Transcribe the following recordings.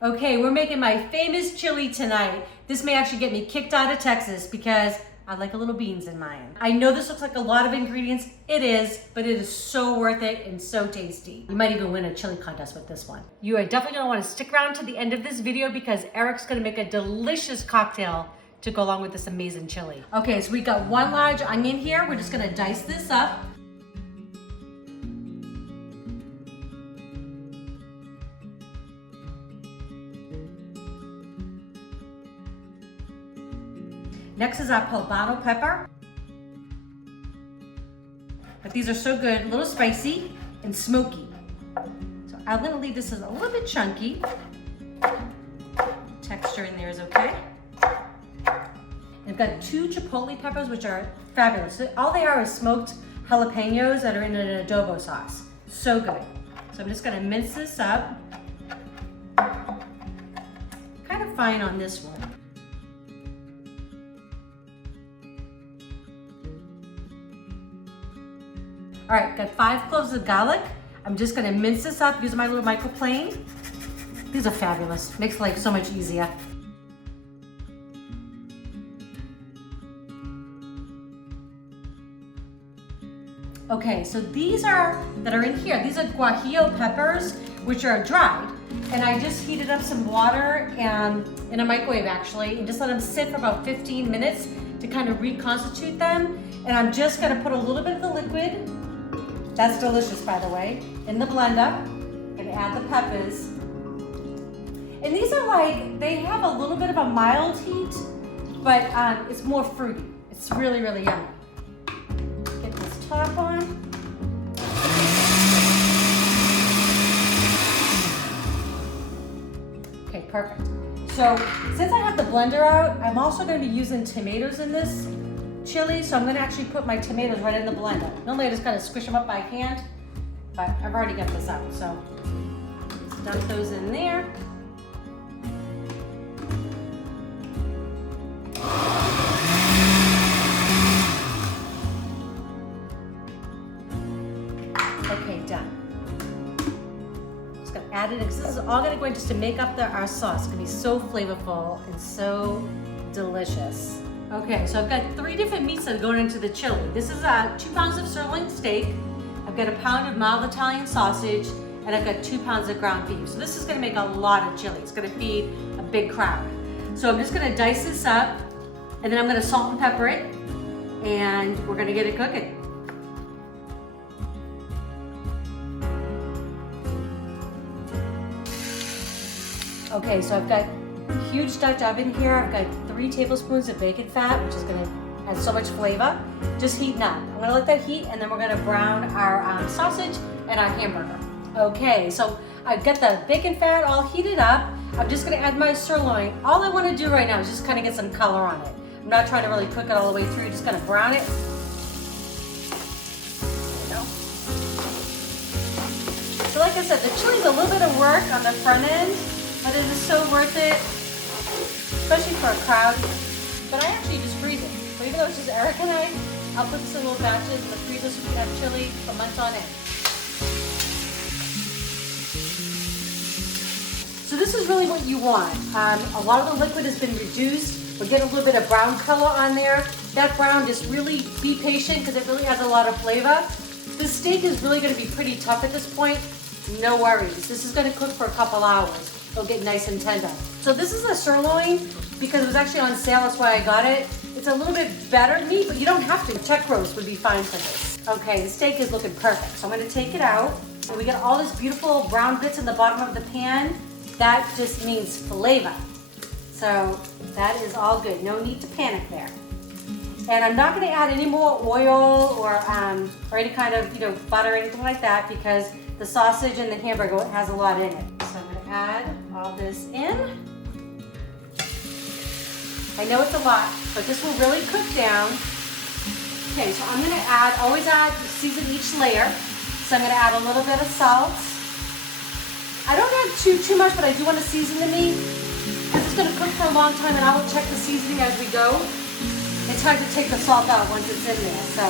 Okay, we're making my famous chili tonight. This may actually get me kicked out of Texas because I like a little beans in mine. I know this looks like a lot of ingredients. It is, but it is so worth it and so tasty. You might even win a chili contest with this one. You are definitely gonna wanna stick around to the end of this video because Eric's gonna make a delicious cocktail to go along with this amazing chili. Okay, so we got 1 large onion here. We're just gonna dice this up. Next is our poblano pepper. But these are so good, a little spicy and smoky. So I'm gonna leave this as a little bit chunky. Texture in there is okay. I've got 2 chipotle peppers, which are fabulous. So all they are is smoked jalapenos that are in an adobo sauce. So good. So I'm just gonna mince this up. Kind of fine on this one. All right, got 5 cloves of garlic. I'm just gonna mince this up using my little microplane. These are fabulous, makes life so much easier. Okay, so these that are in here, these are Guajillo Peppers, which are dried. And I just heated up some water in a microwave actually, and just let them sit for about 15 minutes to kind of reconstitute them. And I'm just gonna put a little bit of the liquid, that's delicious by the way, in the blender. Gonna add the peppers. And these are like, they have a little bit of a mild heat, but it's more fruity. It's really, really yummy. Get this top on. Okay, perfect. So since I have the blender out, I'm also gonna be using tomatoes in this chili, so I'm gonna actually put my tomatoes right in the blender. Normally I just kind of squish them up by hand, but I've already got this out, so just dump those in there. Okay, done. Just gonna add it, because this is all gonna go in just to make up our sauce. It's gonna be so flavorful and so delicious. Okay, so I've got 3 different meats that are going into the chili. This is 2 pounds of sirloin steak. I've got a pound of mild Italian sausage, and I've got 2 pounds of ground beef. So this is gonna make a lot of chili. It's gonna feed a big crowd. So I'm just gonna dice this up, and then I'm gonna salt and pepper it, and we're gonna get it cooking. Okay, so I've got a huge Dutch oven here. I've got 3 tablespoons of bacon fat, which is gonna add so much flavor. Just heating up. I'm gonna let that heat, and then we're gonna brown our sausage and our hamburger. Okay, so I've got the bacon fat all heated up. I'm just gonna add my sirloin. All I wanna do right now is just kind of get some color on it. I'm not trying to really cook it all the way through, just gonna brown it. There we go. So like I said, the chili's a little bit of work on the front end, but it is so worth it, especially for a crowd. But I actually just freeze it. So even though it's just Eric and I'll put this in little batches in the freezer so we can have chili for months on end. So this is really what you want. A lot of the liquid has been reduced. We're getting a little bit of brown color on there. That brown, just really be patient because it really has a lot of flavor. The steak is really gonna be pretty tough at this point. No worries. This is gonna cook for a couple hours. It'll get nice and tender. So this is a sirloin because it was actually on sale, that's why I got it. It's a little bit better meat, but you don't have to. Chuck roast would be fine for this. Okay, the steak is looking perfect. So I'm gonna take it out. And we got all this beautiful brown bits in the bottom of the pan. That just means flavor. So that is all good. No need to panic there. And I'm not gonna add any more oil or any kind of butter or anything like that because the sausage and the hamburger has a lot in it. So I'm gonna add all this in. I know it's a lot, but this will really cook down. Okay, so I'm gonna always season each layer. So I'm gonna add a little bit of salt. I don't add too much, but I do want to season the meat because it's gonna cook for a long time and I will check the seasoning as we go. It's hard to take the salt out once it's in there, so.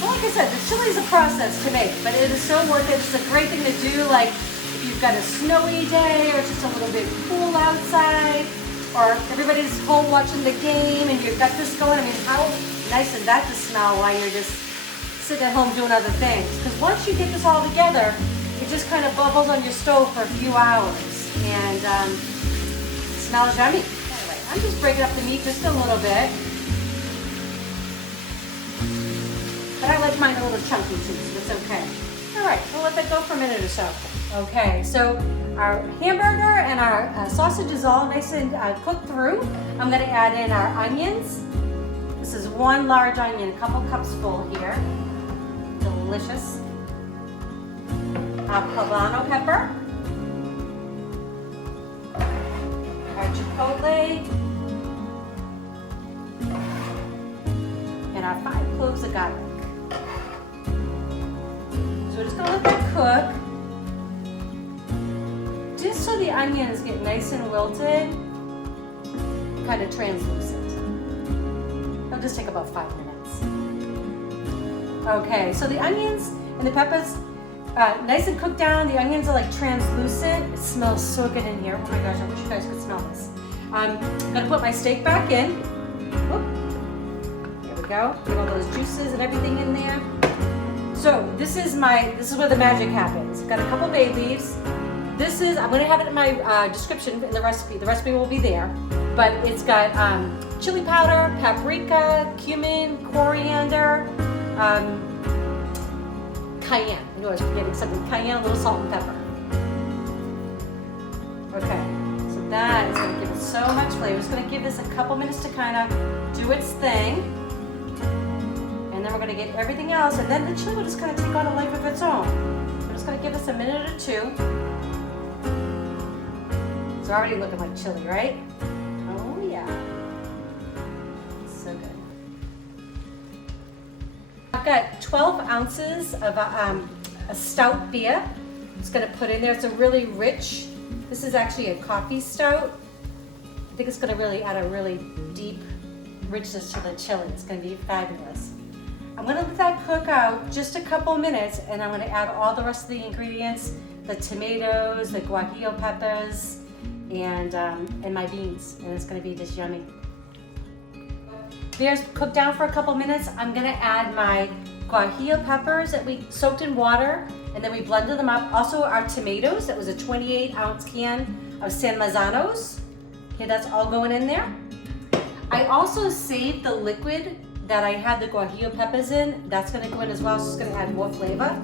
Well, like I said, the chili is a process to make, but it is so worth it. It's a great thing to do, like if you've got a snowy day or just a little bit cool outside, or everybody's home watching the game and you've got this going. I mean, how nice is that to smell while you're just sitting at home doing other things? Because once you get this all together, it just kind of bubbles on your stove for a few hours and it smells yummy. Anyway, I'm just breaking up the meat just a little bit. But I like mine a little chunky too, so it's okay. All right, we'll let that go for a minute or so. Okay, so our hamburger and our sausage is all nice and cooked through. I'm gonna add in our onions. This is one large onion, a couple cups full here. Delicious. Our poblano pepper. Our chipotle. And our 5 cloves of garlic. So we're just gonna let that cook. Just so the onions get nice and wilted, kind of translucent. It'll just take about 5 minutes. Okay, so the onions and the peppers, nice and cooked down. The onions are like translucent. It smells so good in here. Oh my gosh, I wish you guys could smell this. I'm gonna put my steak back in. Whoop. There we go. Get all those juices and everything in there. So this is where the magic happens. Got a couple bay leaves. I'm going to have it in my description in the recipe. The recipe will be there. But it's got chili powder, paprika, cumin, coriander, cayenne. I knew I was forgetting something. Cayenne, a little salt and pepper. Okay, so that is going to give it so much flavor. It's going to give this a couple minutes to kind of do its thing. And then we're going to get everything else. And then the chili will just kind of take on a life of its own. I'm just going to give this a minute or two. It's already looking like chili, right? Oh yeah. So good. I've got 12 ounces of a stout beer. I'm just gonna put in there. It's a really rich, this is actually a coffee stout. I think it's gonna really add a really deep richness to the chili. It's gonna be fabulous. I'm gonna let that cook out just a couple minutes and I'm gonna add all the rest of the ingredients, the tomatoes, the Guajillo Peppers, and my beans, and it's going to be just yummy. Beer's cooked down for a couple minutes. I'm going to add my Guajillo Peppers that we soaked in water and then we blended them up. Also our tomatoes, that was a 28-ounce can of San Marzanos. Okay, that's all going in there. I also saved the liquid that I had the Guajillo Peppers in. That's going to go in as well, so it's going to add more flavor.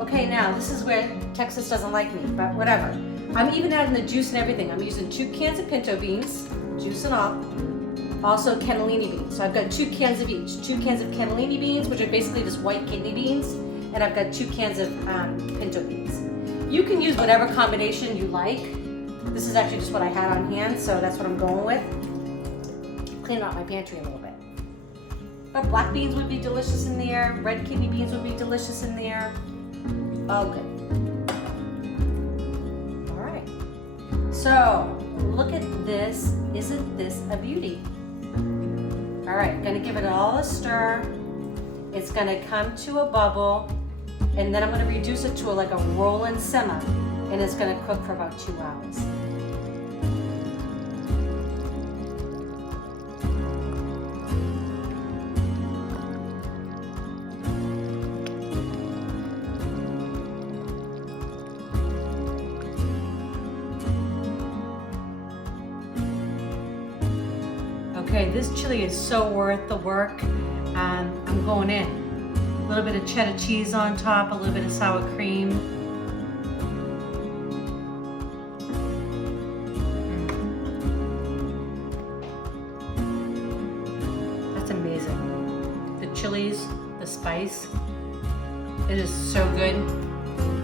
Okay, now this is where Texas doesn't like me, but whatever. I'm even adding the juice and everything. I'm using 2 cans of pinto beans, juice and all. Also cannellini beans. So I've got 2 cans of each. 2 cans of cannellini beans, which are basically just white kidney beans, and I've got 2 cans of pinto beans. You can use whatever combination you like. This is actually just what I had on hand, so that's what I'm going with. Cleaning out my pantry a little bit. But black beans would be delicious in there. Red kidney beans would be delicious in there. All good. So, look at this. Isn't this a beauty? All right, gonna give it all a stir. It's gonna come to a bubble, and then I'm gonna reduce it to like a rolling simmer, and it's gonna cook for about 2 hours. Okay, this chili is so worth the work. I'm going in. A little bit of cheddar cheese on top, a little bit of sour cream. That's amazing. The chilies, the spice, it is so good.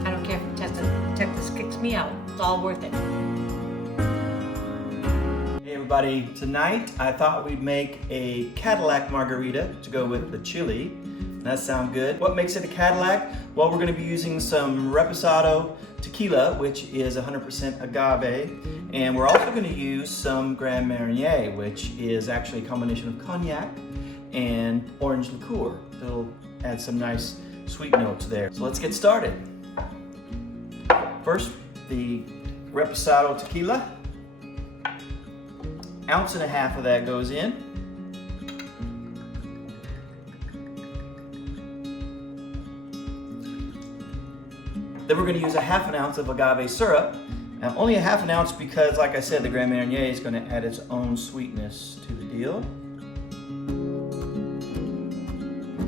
I don't care if Texas kicks me out. It's all worth it. Hey everybody, tonight I thought we'd make a Cadillac Margarita to go with the chili. That sounds good. What makes it a Cadillac? Well, we're going to be using some Reposado Tequila, which is 100% agave, and we're also going to use some Grand Marnier, which is actually a combination of cognac and orange liqueur. It'll add some nice sweet notes there. So let's get started. First, the Reposado Tequila. 1.5 ounces of that goes in. Then we're going to use 1/2 ounce of agave syrup. Now, only 1/2 ounce because, like I said, the Grand Marnier is going to add its own sweetness to the deal.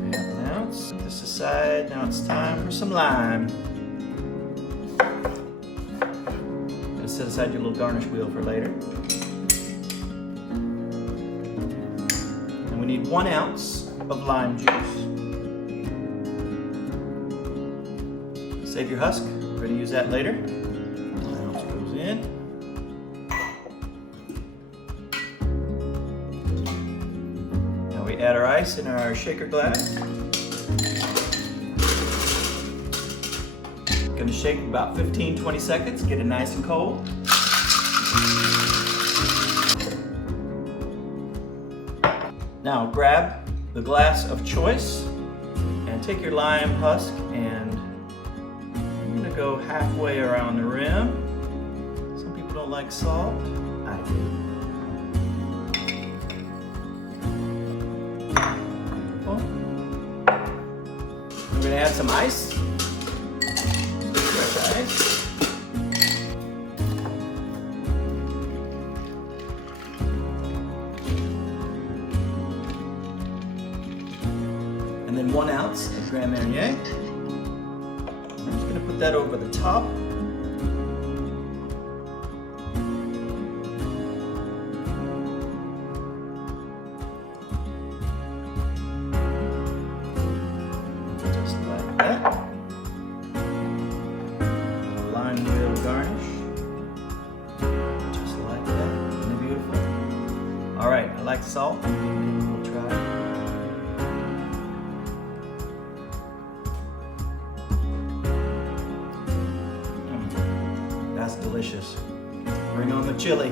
1/2 ounce. Put this aside. Now it's time for some lime. Gonna set aside your little garnish wheel for later. And we need 1 ounce of lime juice. Save your husk. We're going to use that later. 1 ounce goes in. Now we add our ice in our shaker glass. Going to shake for about 15-20 seconds. Get it nice and cold. Now grab the glass of choice and take your lime husk and go halfway around the rim. Some people don't like salt. I do. Cool. I'm going to add some ice. Fresh ice. And then 1 ounce of Grand Marnier. Put that over the top. Just like that. A lime wheel garnish. Just like that. Isn't it beautiful? All right, I like salt. We'll try it. That's delicious. Bring on the chili.